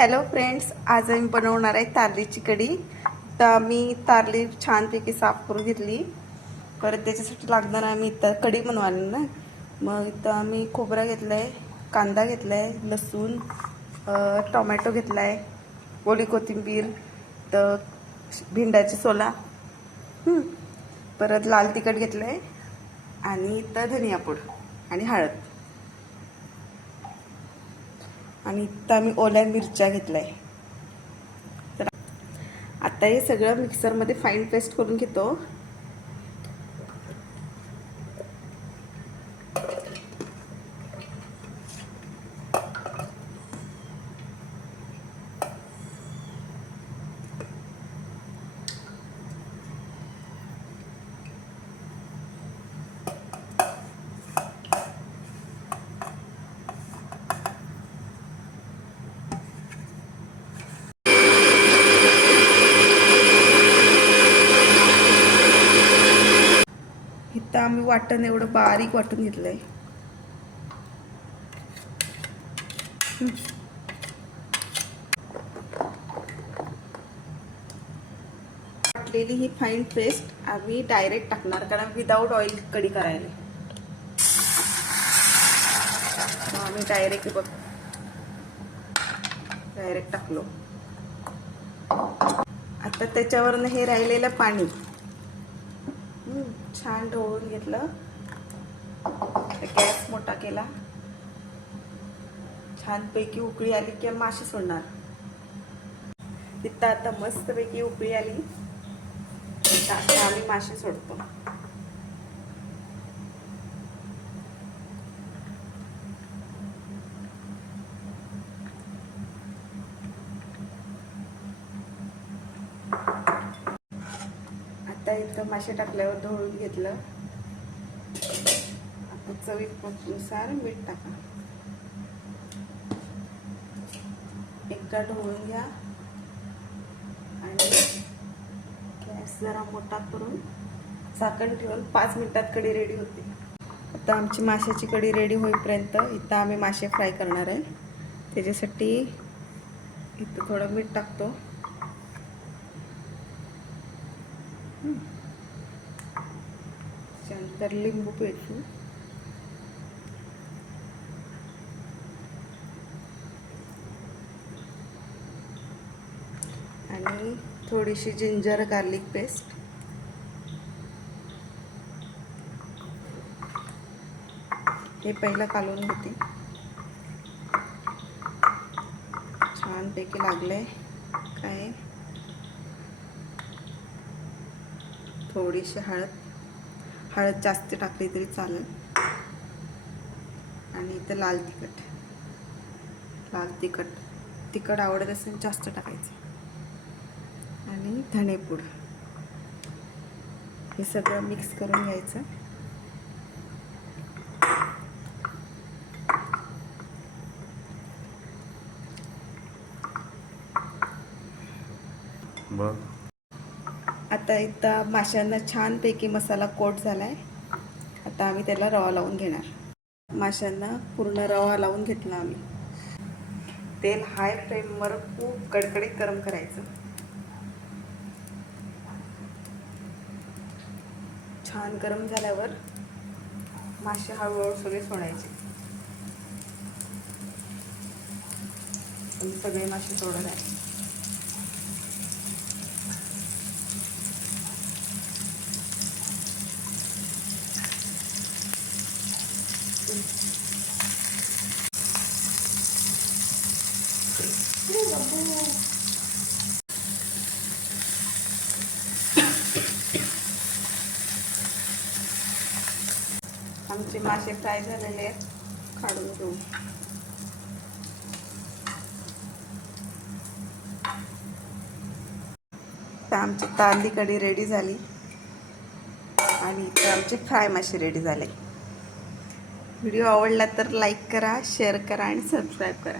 Hello friends, आज आम्ही बनवणार आहे तारलीची कढी। तर मी तारली छानपैकी साफ करून घेतली। परत त्याच्यासाठी लागणार आम्ही इथं कढी बनवायला ना, मग इथं आम्ही खोबरा घेतलाय, कांदा घेतलाय, लसूण, टोमॅटो घेतलाय, ओली कोथिंबीर, तर भिंडाची सोला, परत लाल तिखट घेतलंय आणि इथं धनिया पूड आणि हळद, आणि इथं आम्ही ओल्या मिरच्या घेतलाय। तर आता हे सगळं मिक्सरमध्ये फाईन पेस्ट करून घेतो। इथं आम्ही वाटण एवढं बारीक वाटून घेतलंय। वाटलेली ही फाईन पेस्ट आम्ही डायरेक्ट टाकणार, कारण विदाउट ऑइल कढी करायला। आम्ही डायरेक्ट टाकलो। आता त्याच्यावरनं हे राहिलेलं पाणी छान ढवळून घेतलं। गॅस मोठा केला, छानपैकी उकळी आली की मासे सोडणार। तिथं आता मस्तपैकी उकळी आली, आता आम्ही मासे सोडतो। आता इथं मासे टाकल्यावर ढवळून घेतलं। आता चवीनुसार मीठ टाका, एकदा ढवळून घ्या आणि गॅस जरा मोठा करून झाकण ठेवून 5 मिनिटात कढी रेडी होते। आता आमची माशाची कढी रेडी होईपर्यंत इथं आम्ही मासे फ्राय करणार आहे। त्याच्यासाठी इथं थोडं मीठ टाकतो, त्यानंतर लिंबू पिळतो, आणि थोडीशी जिंजर गार्लिक पेस्ट, हे पहिलं कालवून घेते। छानपैकी लागलंय काय। थोडीशी हळद जास्त टाकली तरी चालेल, आणि इथं लाल तिखट आवडत असेल जास्त टाकायचं, आणि धणेपूड, हे सगळं मिक्स करून घ्यायचं। आता इथं माशांना छानपैकी मसाला कोट झालाय। आता आम्ही त्याला रवा लावून घेणार। माशांना पूर्ण रवा लावून घेतला आम्ही। तेल हाय फ्लेमवर खूप कडकडीत गरम करायचं। छान गरम झाल्यावर मासे हळूहळू सगळे सोडायचे। सगळे मासे सोडत आहे। आमचे मासे फ्राय झालेले आहेत, काढून घेऊ। तर आमची तारली कढी रेडी झाली, आणि इथे आमचे फ्राय मासे रेडी झाले। व्हिडिओ आवडला तर लाईक करा, शेअर करा आणि सबस्क्राईब करा।